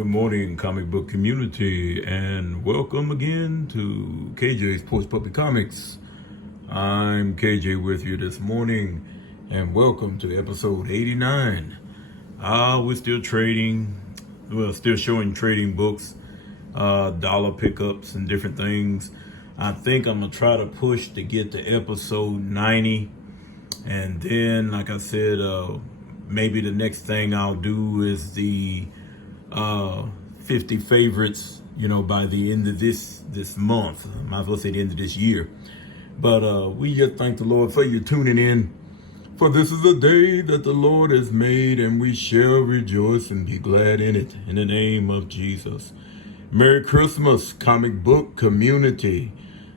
Good morning, comic book community, and welcome again to KJ's Porch Puppy Comics. I'm KJ with you this morning, and welcome to episode 89. We're still still showing trading books, dollar pickups, and different things. I think I'm going to try to push to get to episode 90, and then, like I said, maybe the next thing I'll do is the 50 favorites, by the end of this month. I might as well say the end of this year. But we just thank the Lord for you tuning in. For this is the day that the Lord has made, and we shall rejoice and be glad in it. In the name of Jesus. Merry Christmas, comic book community.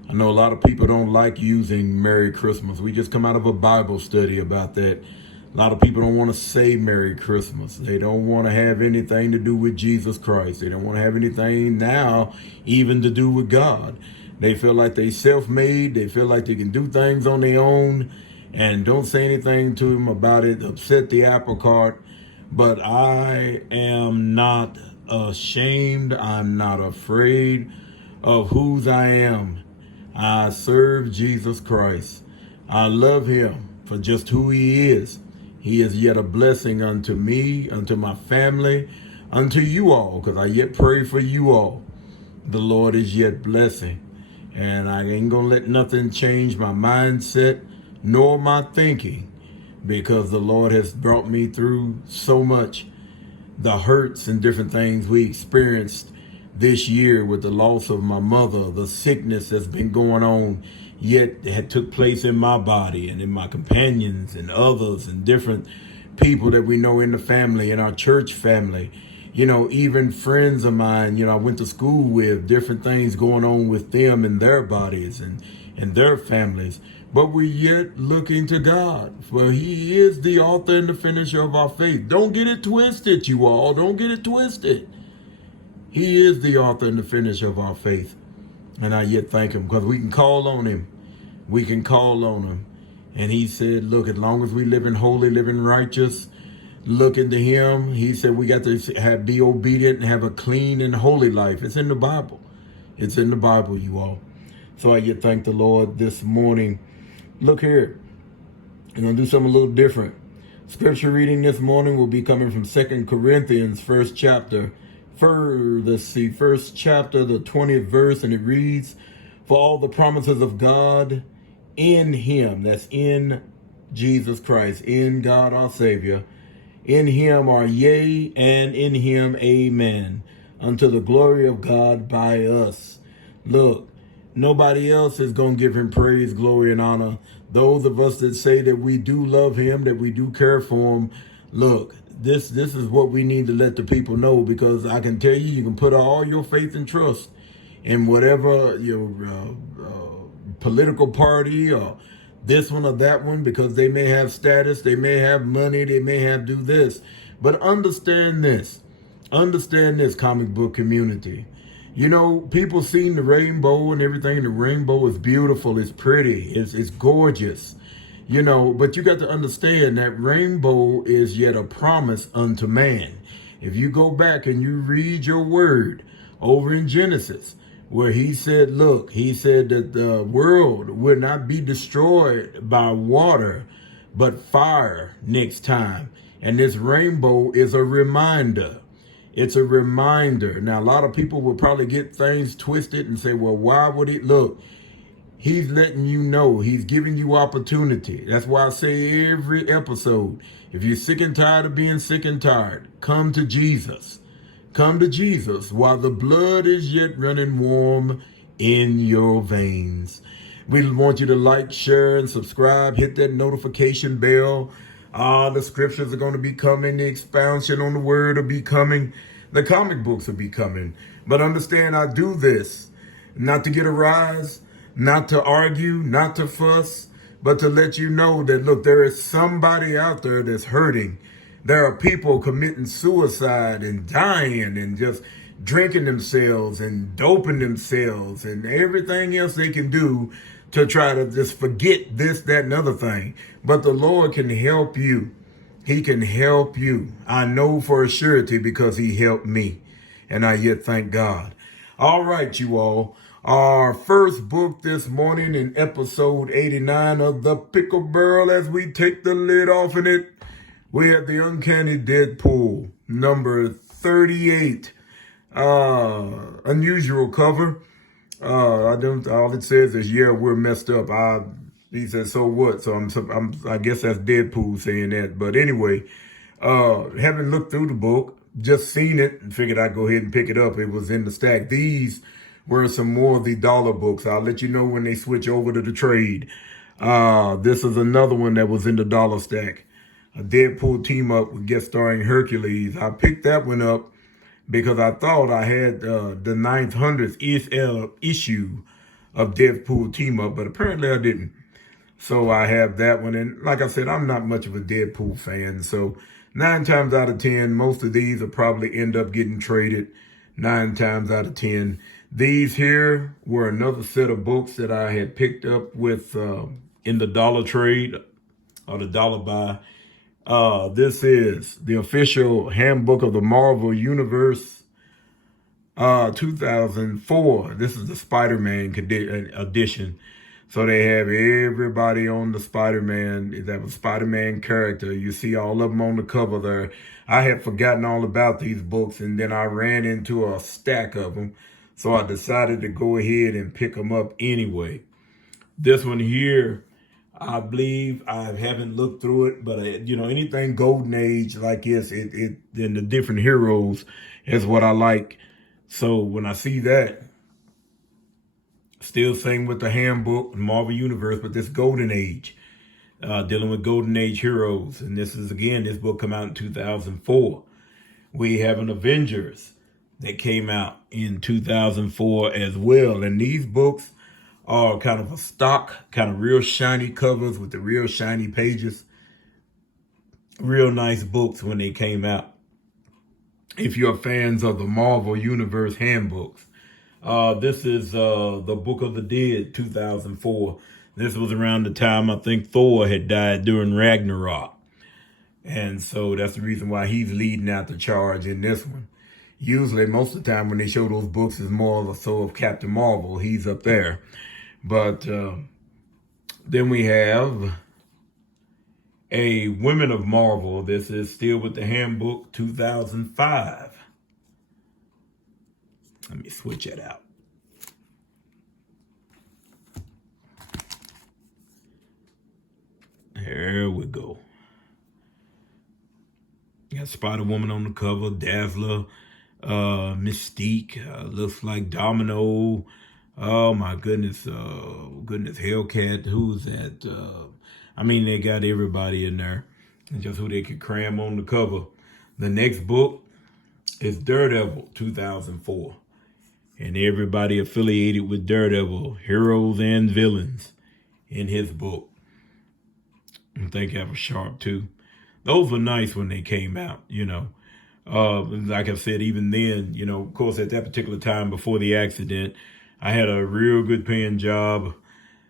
I know a lot of people don't like using Merry Christmas. We just come out of a Bible study about that. A lot of people don't want to say Merry Christmas. They don't want to have anything to do with Jesus Christ. They don't want to have anything now even to do with God. They feel like they self-made. They feel like they can do things on their own, and don't say anything to them about it. Upset the apple cart. But I am not ashamed. I'm not afraid of whose I am. I serve Jesus Christ. I love him for just who he is. He is yet a blessing unto me, unto my family, unto you all, because I yet pray for you all. The Lord is yet blessing. And I ain't going to let nothing change my mindset nor my thinking, because the Lord has brought me through so much. The hurts and different things we experienced this year with the loss of my mother, the sickness that's been going on, yet it had took place in my body and in my companions and others and different people that we know in the family, in our church family, even friends of mine, I went to school with, different things going on with them and their bodies and their families. But we're yet looking to God, for he is the author and the finisher of our faith. Don't get it twisted, you all. Don't get it twisted. He is the author and the finisher of our faith. And I yet thank him, because we can call on him. We can call on him. And he said, look, as long as we live in holy, live in righteous, look into him. He said we got to be obedient and have a clean and holy life. It's in the Bible. It's in the Bible, you all. So I yet thank the Lord this morning. Look here. I'm going to do something a little different. Scripture reading this morning will be coming from 2 Corinthians, first chapter, the 20th verse, and it reads, for all the promises of God in him, that's in Jesus Christ, in God our Savior, in him are yea, and in him amen, unto the glory of God by us. Look, nobody else is going to give him praise, glory, and honor. Those of us that say that we do love him, that we do care for him, look, this is what we need to let the people know, because I can tell you can put all your faith and trust in whatever your political party or this one or that one, because they may have status, they may have money, they may have do this. But understand this, comic book community. People seen the rainbow and everything. The rainbow is beautiful, it's pretty, it's gorgeous. But you got to understand that rainbow is yet a promise unto man. If you go back and you read your word over in Genesis, where he said, look, he said that the world will not be destroyed by water, but fire next time. And this rainbow is a reminder. It's a reminder. Now, a lot of people will probably get things twisted and say, well, why would it look? He's letting you know. He's giving you opportunity. That's why I say every episode, if you're sick and tired of being sick and tired, come to Jesus. Come to Jesus while the blood is yet running warm in your veins. We want you to like, share, and subscribe. Hit that notification bell. The scriptures are going to be coming. The expansion on the word will be coming. The comic books will be coming. But understand, I do this not to get a rise, not to argue, not to fuss, but to let you know that, look, there is somebody out there that's hurting. There are people committing suicide and dying and just drinking themselves and doping themselves and everything else they can do to try to just forget this, that, and other thing. But the Lord can help you. He can help you. I know for a surety, because he helped me. and I yet thank God. All right, you all. Our first book this morning in episode 89 of The Pickle Barrel, as we take the lid off in it, we have The Uncanny Deadpool, number 38. Unusual cover. All it says is, yeah, we're messed up. He said, so what? So I guess that's Deadpool saying that. But anyway, having looked through the book, just seen it and figured I'd go ahead and pick it up. It was in the stack. These were some more of the dollar books. I'll let you know when they switch over to the trade. This is another one that was in the dollar stack. A Deadpool team up with guest starring Hercules. I picked that one up because I thought I had the 900th issue of Deadpool team up, but apparently I didn't. So I have that one. And like I said, I'm not much of a Deadpool fan. So 9 times out of 10, most of these will probably end up getting traded 9 times out of 10. These here were another set of books that I had picked up with in the dollar trade or the dollar buy. This is the official handbook of the Marvel Universe, 2004. This is the Spider-Man edition. So they have everybody on the Spider-Man, that was Spider-Man character. You see all of them on the cover there. I had forgotten all about these books, and then I ran into a stack of them. So I decided to go ahead and pick them up anyway. This one here, I believe I haven't looked through it, but anything Golden Age like this, it then the different heroes is what I like. So when I see that, still same with the handbook, Marvel Universe, but this Golden Age, dealing with Golden Age heroes. And this book came out in 2004. We have an Avengers that came out in 2004 as well. And these books are kind of a stock, kind of real shiny covers with the real shiny pages. Real nice books when they came out. If you're fans of the Marvel Universe handbooks. This is the Book of the Dead, 2004. This was around the time I think Thor had died during Ragnarok. And so that's the reason why he's leading out the charge in this one. Usually, most of the time when they show those books, it's more of a soul of Captain Marvel. He's up there. But then we have a Women of Marvel. This is still with the handbook, 2005. Let me switch it out. There we go. Got Spider-Woman on the cover, Dazzler, Mystique, looks like Domino. Oh my goodness, Hellcat, who's that? They got everybody in there. And just who they could cram on the cover. The next book is Daredevil, 2004. And everybody affiliated with Daredevil, heroes and villains, in his book. I think that was sharp too. Those were nice when they came out, Like I said, even then, of course, at that particular time before the accident, I had a real good paying job,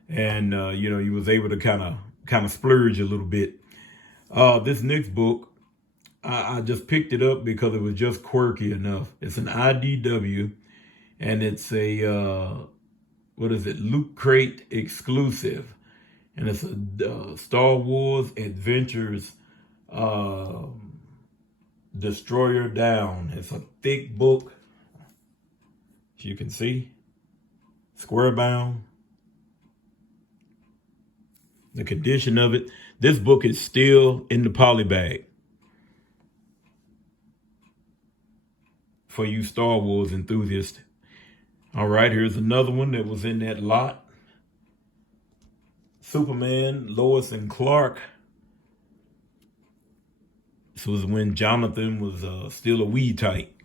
and you was able to kind of splurge a little bit. This next book, I just picked it up because it was just quirky enough. It's an IDW. And it's a, Loot Crate exclusive. And it's a Star Wars Adventures Destroyer Down. It's a thick book, as you can see, square bound. The condition of it, this book is still in the poly bag. For you Star Wars enthusiasts. All right, here's another one that was in that lot. Superman, Lois and Clark. This was when Jonathan was still a wee tight.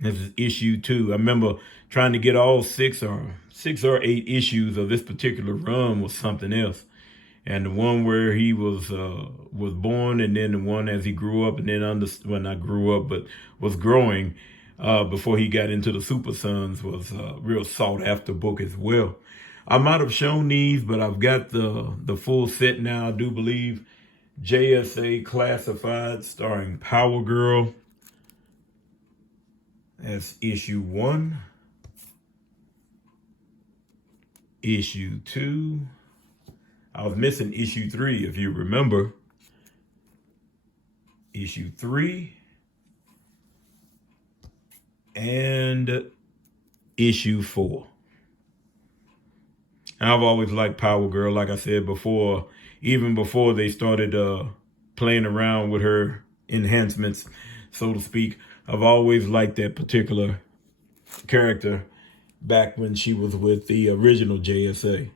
This is issue 2. I remember trying to get all 6 or 8 issues of this particular run was something else. And the one where he was born, and then the one as he grew up, and then not grew up, but was growing before he got into the Super Sons, was a real sought after book as well. I might have shown these, but I've got the full set now, I do believe. JSA Classified, starring Power Girl. That's issue 1, issue 2. I was missing issue 3, if you remember. Issue 3 and issue 4. I've always liked Power Girl, like I said before, even before they started playing around with her enhancements, so to speak. I've always liked that particular character back when she was with the original JSA.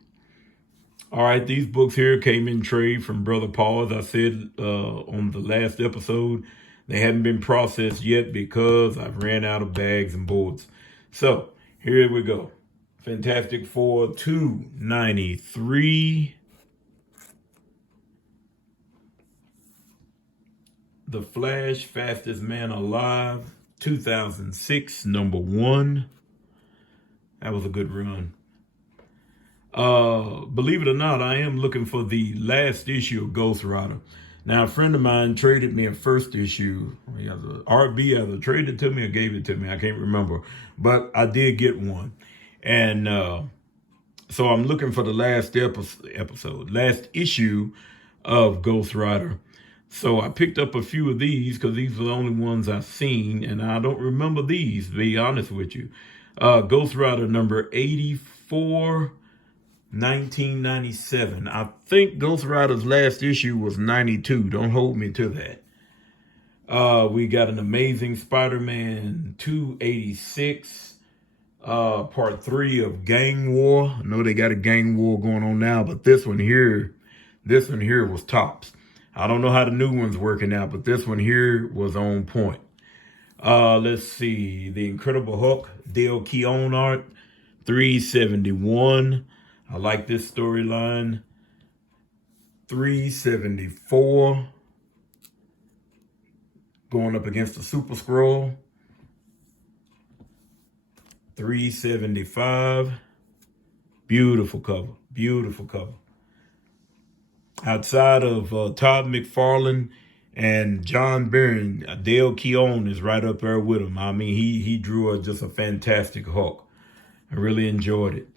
All right, these books here came in trade from Brother Paul. As I said on the last episode, they haven't been processed yet because I've ran out of bags and boards. So here we go. Fantastic Four $2.93. The Flash, Fastest Man Alive, 2006, number 1. That was a good run. Believe it or not, I am looking for the last issue of Ghost Rider. Now, a friend of mine traded me a first issue. RB either traded it to me or gave it to me. I can't remember. But I did get one. And so I'm looking for the last last issue of Ghost Rider. So I picked up a few of these because these are the only ones I've seen. And I don't remember these, to be honest with you. Ghost Rider number 84, 1997. I think Ghost Rider's last issue was 92. Don't hold me to that. We got an Amazing Spider-Man 286. Part 3 of Gang War. I know they got a gang war going on now, but this one here was tops. I don't know how the new one's working out, but this one here was on point. Let's see. The Incredible Hulk, Dale Keown art, 371. I like this storyline. 374. Going up against the Super Skrull. 375. Beautiful cover. Beautiful cover. Outside of Todd McFarlane and John Byrne, Dale Keown is right up there with him. I mean, he drew just a fantastic Hulk. I really enjoyed it.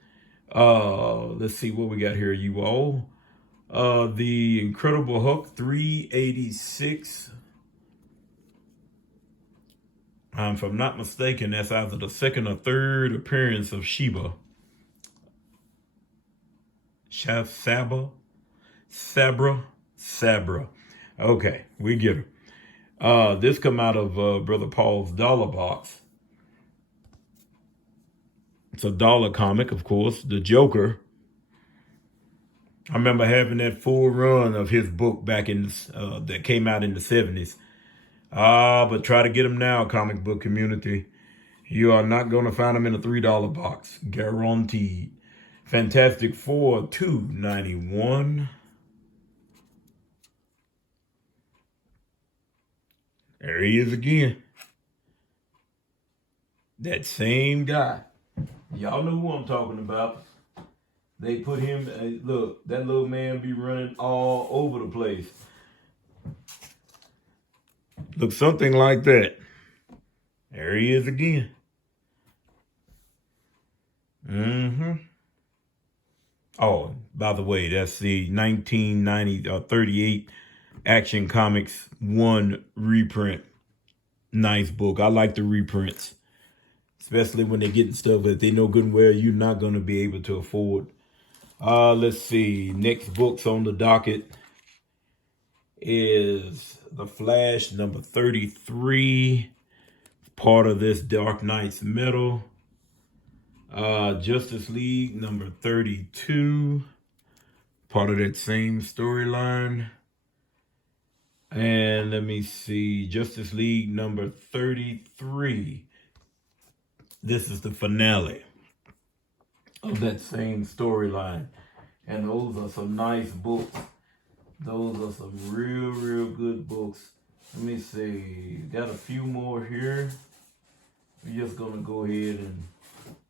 Let's see what we got here, you all. The Incredible Hulk 386. If I'm not mistaken, that's either the second or third appearance of Sheba. Sabra. Okay, we get her. This come out of Brother Paul's dollar box. It's a dollar comic, of course. The Joker. I remember having that full run of his book back in that came out in the 70s. But try to get them now, comic book community. You are not going to find them in a $3 box. Guaranteed. Fantastic Four, $2.91. There he is again. That same guy. Y'all know who I'm talking about. They put him, look, that little man be running all over the place. Look, something like that. There he is again. Oh, by the way, that's the 38 Action Comics 1 reprint. Nice book. I like the reprints, especially when they're getting stuff that they know good and well you're not going to be able to afford. Let's see. Next books on the docket is The Flash, number 33, part of this Dark Knight's Metal. Justice League, number 32, part of that same storyline. And let me see, Justice League, number 33. This is the finale of that same storyline. And those are some nice books. Those are some real good books. Let me see. Got a few more here. We're just going to go ahead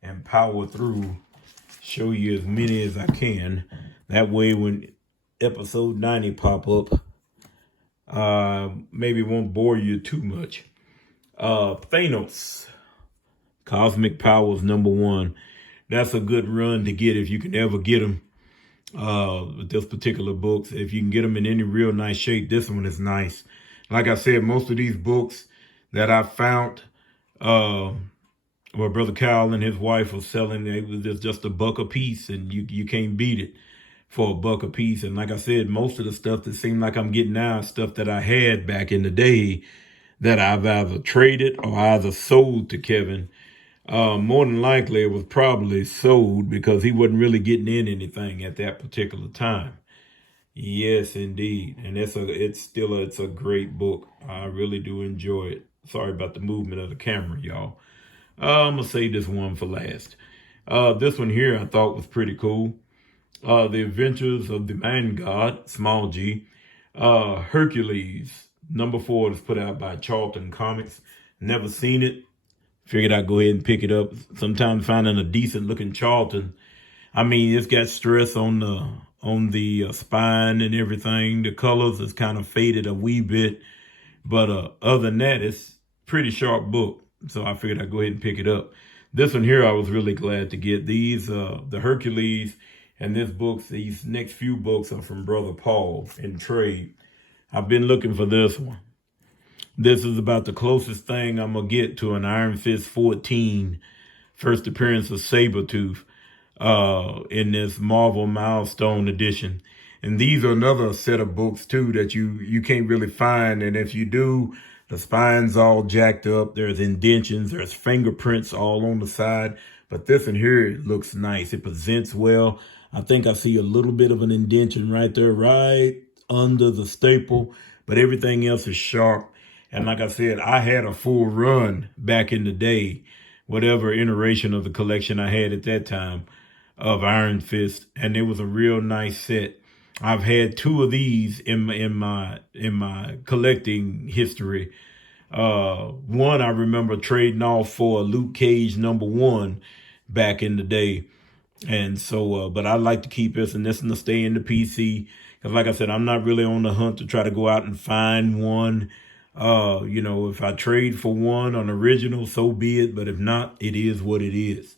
and power through. Show you as many as I can. That way when episode 90 pop up, maybe it won't bore you too much. Thanos. Cosmic Powers #1. That's a good run to get if you can ever get them. With this particular books, if you can get them in any real nice shape, this one is nice. Like I said, most of these books that I found, where Brother Kyle and his wife were selling, it was just $1 a piece, and you can't beat it for $1 a piece. And like I said, most of the stuff that seemed like I'm getting now is stuff that I had back in the day that I've either traded or either sold to Kevin. More than likely, it was probably sold because he wasn't really getting in anything at that particular time. Yes, indeed, and it's a great book. I really do enjoy it. Sorry about the movement of the camera, y'all. I'm gonna save this one for last. This one here I thought was pretty cool. The Adventures of the Man God, small G. Hercules, #4 is put out by Charlton Comics. Never seen it. Figured I'd go ahead and pick it up. Sometimes finding a decent looking Charlton, I mean, it's got stress on the spine and everything. The colors is kind of faded a wee bit, but other than that, it's pretty sharp book. So I figured I'd go ahead and pick it up. This one here, I was really glad to get. These, the Hercules and this book, these next few books are from Brother Paul in trade. I've been looking for this one. This is about the closest thing I'm going to get to an Iron Fist 14, first appearance of Sabretooth, in this Marvel Milestone edition. And these are another set of books, too, that you can't really find. And if you do, the spine's all jacked up. There's indentions. There's fingerprints all on the side. But this one here, it looks nice. It presents well. I think I see a little bit of an indentation right there, right under the staple. But everything else is sharp. And like I said, I had a full run back in the day, whatever iteration of the collection I had at that time of Iron Fist, and it was a real nice set. I've had 2 of these in my collecting history. One I remember trading off for Luke Cage #1 back in the day, and so but I like to keep this, and this one to stay in the PC because, like I said, I'm not really on the hunt to try to go out and find one. If I trade for one on original, so be it. But if not, it is what it is.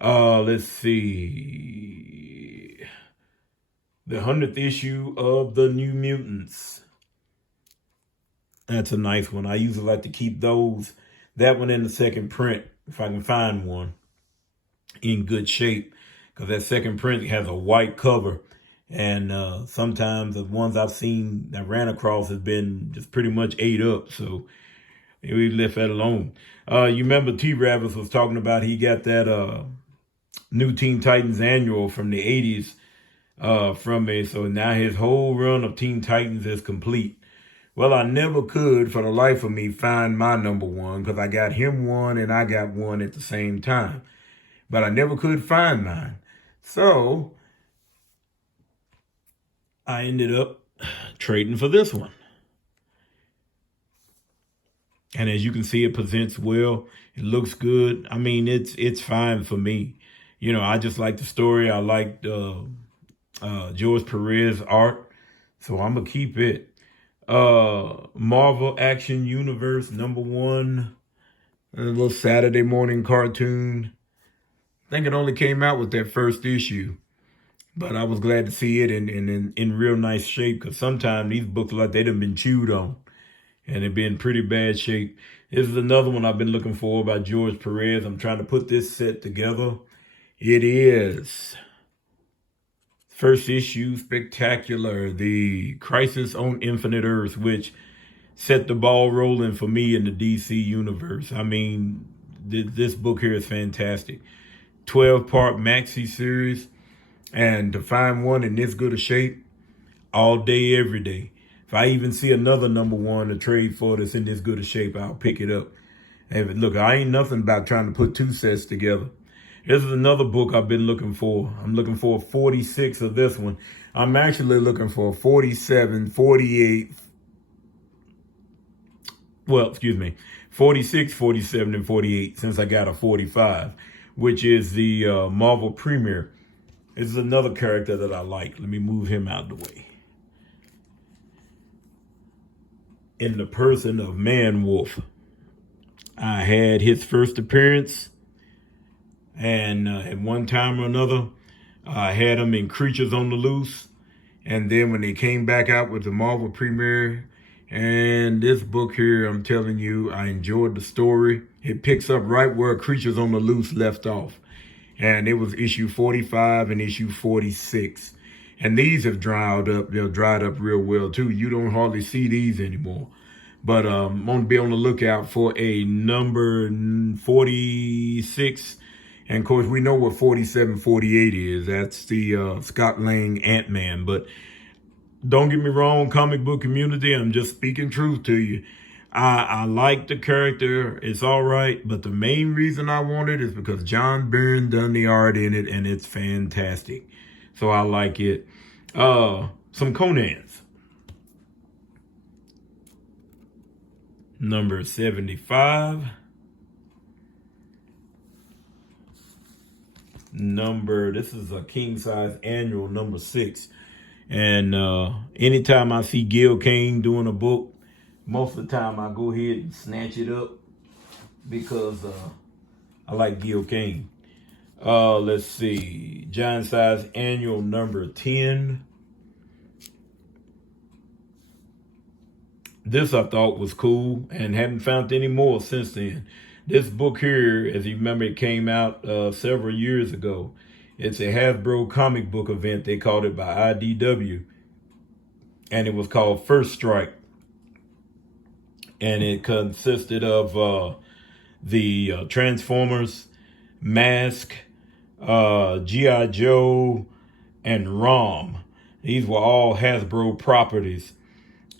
Let's see. The 100th issue of the New Mutants. That's a nice one. I usually like to keep those. That one in the second print, if I can find one, in good shape. Because that second print has a white cover. And sometimes the ones I've seen that ran across has been just pretty much ate up. So we left that alone. You remember T-Ravis was talking about he got that new Teen Titans annual from the 80s from me. So now his whole run of Teen Titans is complete. Well, I never could for the life of me find my #1 because I got him one and I got one at the same time. But I never could find mine. So I ended up trading for this one. And as you can see, it presents well. It looks good. I mean, it's fine for me. I just like the story. I like George Perez art. So I'm going to keep it. Marvel Action Universe #1. A little Saturday morning cartoon. I think it only came out with that first issue. But I was glad to see it in real nice shape because sometimes these books like they done been chewed on and they've been pretty bad shape. This is another one I've been looking for by George Perez. I'm trying to put this set together. It is first issue spectacular, the Crisis on Infinite Earths, which set the ball rolling for me in the DC universe. I mean, this book here is fantastic. 12-part maxi series. And to find one in this good a shape, all day, every day. If I even see another #1 to trade for that's in this good a shape, I'll pick it up. And look, I ain't nothing about trying to put 2 sets together. This is another book I've been looking for. I'm looking for 46 of this one. I'm actually looking for 47, 48. Well, excuse me, 46, 47, and 48 since I got a 45, which is the Marvel Premiere. This is another character that I like. Let me move him out of the way. In the person of Man Wolf. I had his first appearance And at one time or another, I had them in Creatures on the Loose. And then when they came back out with the Marvel premiere, and this book here, I'm telling you, I enjoyed the story. It picks up right where Creatures on the Loose left off. And it was issue 45 and issue 46. And these have dried up. They're dried up real well, too. You don't hardly see these anymore. But I'm going to be on the lookout for a number 46. And, of course, we know what 47, 48 is. That's the Scott Lang Ant-Man. But don't get me wrong, comic book community, I'm just speaking truth to you. I like the character. It's all right. But the main reason I want it is because John Byrne done the art in it, and it's fantastic. So I like it. Some Conans. Number 75. This is a king size annual, number 6. And anytime I see Gil Kane doing a book, most of the time I go ahead and snatch it up because I like Gil Kane. Let's see. Giant size annual number 10. This I thought was cool and haven't found any more since then. This book here, as you remember, it came out several years ago. It's a Hasbro comic book event. They called it by IDW. And it was called First Strike. And it consisted of the Transformers, Mask, G.I. Joe, and ROM. These were all Hasbro properties.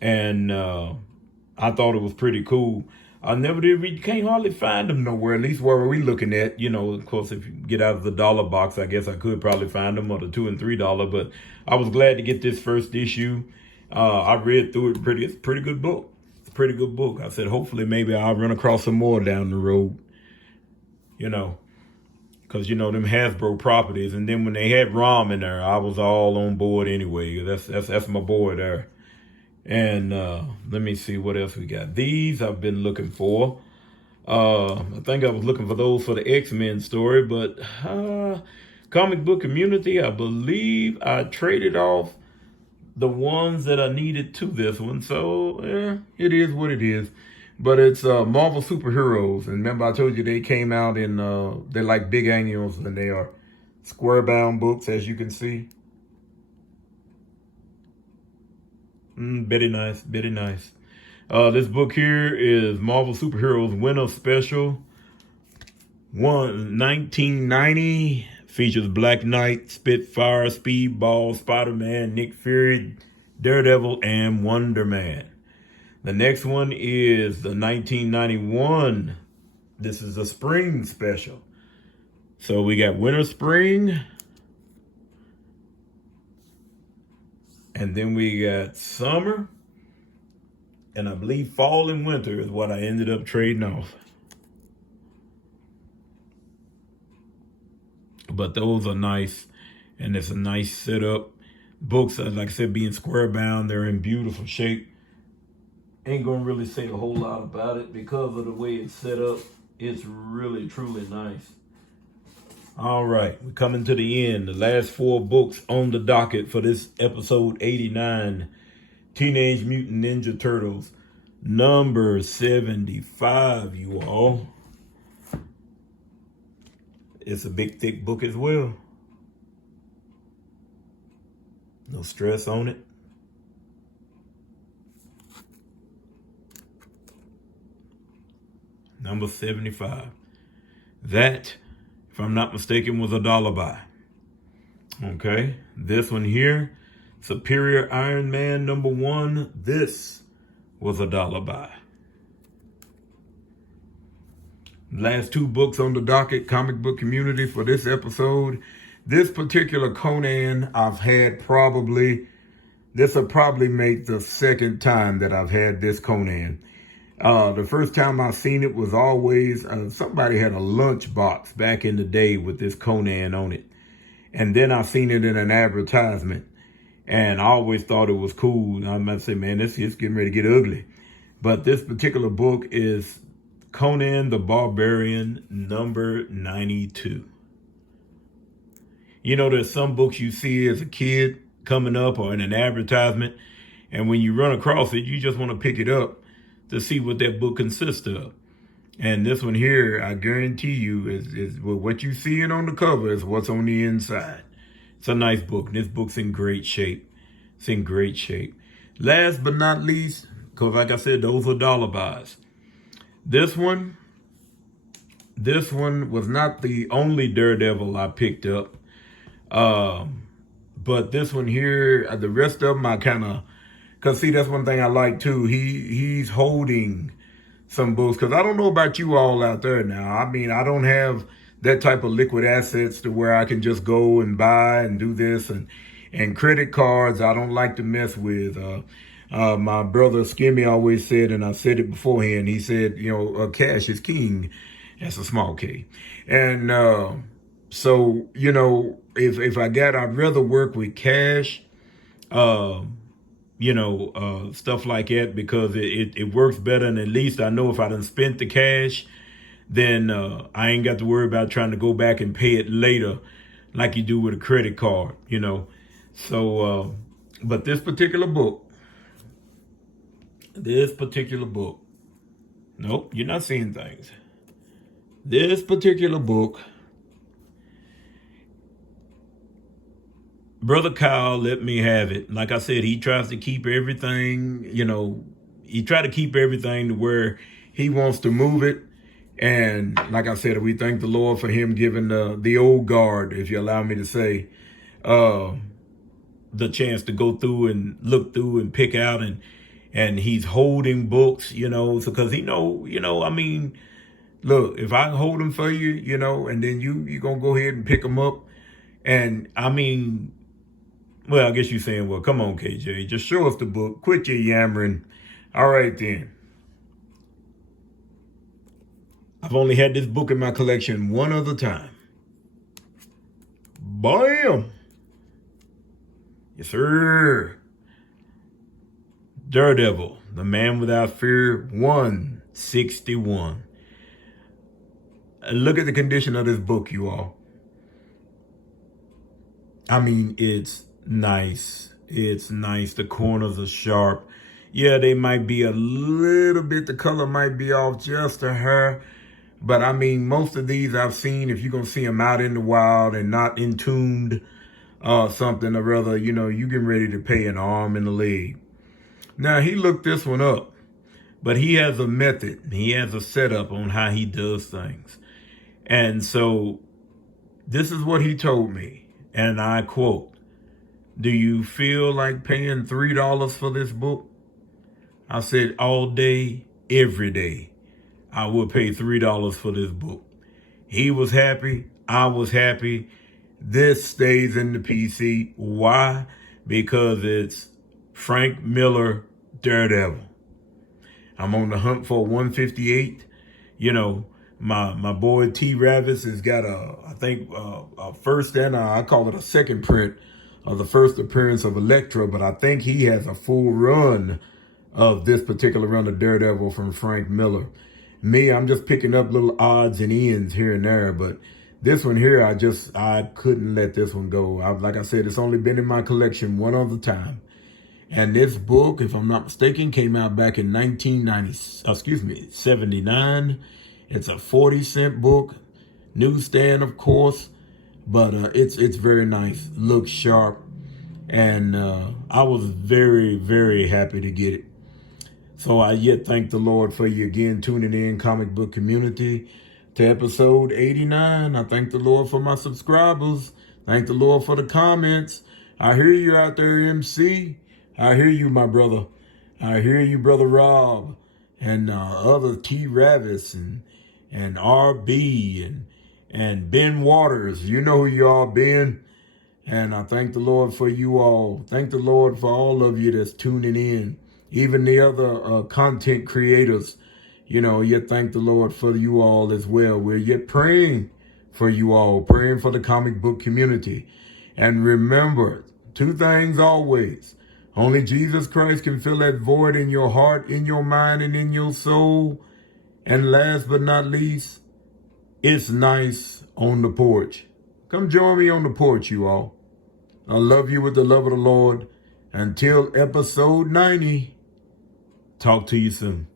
And I thought it was pretty cool. I never did read, you can't hardly find them nowhere, at least where we're looking at. You know, of course, if you get out of the dollar box, I guess I could probably find them, or the $2 and $3. But I was glad to get this first issue. I read through it. It's a pretty good book. It's a pretty good book. I said, hopefully, maybe I'll run across some more down the road. You know, because, you know, them Hasbro properties. And then when they had ROM in there, I was all on board anyway. That's my boy there. And let me see what else we got. These I've been looking for. I think I was looking for those for the X-Men story, but comic book community, I believe I traded off the ones that I needed to this one. So yeah, it is what it is. But it's Marvel Superheroes. And remember I told you they came out in, they're like big annuals, and they are square bound books, as you can see. Very nice, very nice. This book here is Marvel Superheroes Winter Special 1990. Features Black Knight, Spitfire, Speedball, Spider-Man, Nick Fury, Daredevil, and Wonder Man. The next one is the 1991. This is a spring special. So we got winter, spring. And then we got summer, and I believe fall and winter is what I ended up trading off. But those are nice, and it's a nice setup. Books, like I said, being square bound, they're in beautiful shape. Ain't gonna really say a whole lot about it because of the way it's set up. It's really, truly nice. All right, we're coming to the end. The last 4 books on the docket for this episode 89, Teenage Mutant Ninja Turtles, number 75, you all. It's a big, thick book as well. No stress on it. Number 75. That, if I'm not mistaken, was $1 buy. Okay, this one here, Superior Iron Man number 1. This was $1 buy. Last 2 books on the docket, comic book community, for this episode. This particular Conan I've had this will probably make the second time that I've had this Conan. The first time I seen it was always, somebody had a lunch box back in the day with this Conan on it. And then I seen it in an advertisement. And I always thought it was cool. I might say, man, this is getting ready to get ugly. But this particular book is Conan the Barbarian, number 92. You know, there's some books you see as a kid coming up or in an advertisement, and when you run across it, you just want to pick it up to see what that book consists of. And this one here, I guarantee you, is what you seeing on the cover is what's on the inside. It's a nice book. And this book's in great shape. It's in great shape. Last but not least, because like I said, those are dollar buys. This one was not the only Daredevil I picked up. But this one here, the rest of them I kind of, because see, that's one thing I like too. He's holding some books, because I don't know about you all out there now. I mean, I don't have that type of liquid assets to where I can just go and buy and do this, and credit cards I don't like to mess with. My brother Skimmy always said, and I said it beforehand, he said, cash is king. That's a small K. And so, if I'd rather work with cash, stuff like that, because it works better. And at least I know if I done spent the cash, then I ain't got to worry about trying to go back and pay it later like you do with a credit card, So, but this particular book, nope, you're not seeing things. This particular book, Brother Kyle let me have it. Like I said, he tries to keep everything, he tried to keep everything to where he wants to move it. And like I said, we thank the Lord for him giving the old guard, if you allow me to say, the chance to go through and look through and pick out, and he's holding books, so because he I mean, look, if I hold them for you, and then you're going to go ahead and pick them up. And I mean, well, I guess you're saying, well, come on, KJ, just show us the book. Quit your yammering. All right, then. I've only had this book in my collection one other time. Bam! Yes, sir. Daredevil, The Man Without Fear, 161. Look at the condition of this book, you all. I mean, it's nice. It's nice. The corners are sharp. Yeah, they might be a little bit, the color might be off just a hair. But I mean, most of these I've seen, if you're going to see them out in the wild and not entombed something, or rather, you getting ready to pay an arm and a leg. Now, he looked this one up, but he has a method. He has a setup on how he does things. And so this is what he told me, and I quote, "Do you feel like paying $3 for this book?" I said, all day, every day, I would pay $3 for this book. He was happy. I was happy. This stays in the PC. Why? Because it's Frank Miller Daredevil. I'm on the hunt for 158. My boy T. Ravis has got a first and I call it a second print of the first appearance of Elektra, but I think he has a full run of this particular run of Daredevil from Frank Miller. Me, I'm just picking up little odds and ends here and there, but this one here, I couldn't let this one go. Like I said, it's only been in my collection one other time. And this book, if I'm not mistaken, came out back in 79. It's a 40-cent book, newsstand, of course, but it's very nice, looks sharp, and I was very, very happy to get it. So I yet thank the Lord for you again tuning in, comic book community, to episode 89. I thank the Lord for my subscribers. Thank the Lord for the comments. I hear you out there, MC. I hear you, my brother. I hear you, Brother Rob, and other T. Ravis and RB and Ben Waters. You know who you are, Ben. And I thank the Lord for you all. Thank the Lord for all of you that's tuning in. Even the other content creators, yet thank the Lord for you all as well. We're yet praying for you all, praying for the comic book community. And remember, two things always. Only Jesus Christ can fill that void in your heart, in your mind, and in your soul. And last but not least, it's nice on the porch. Come join me on the porch, you all. I love you with the love of the Lord. Until episode 90, talk to you soon.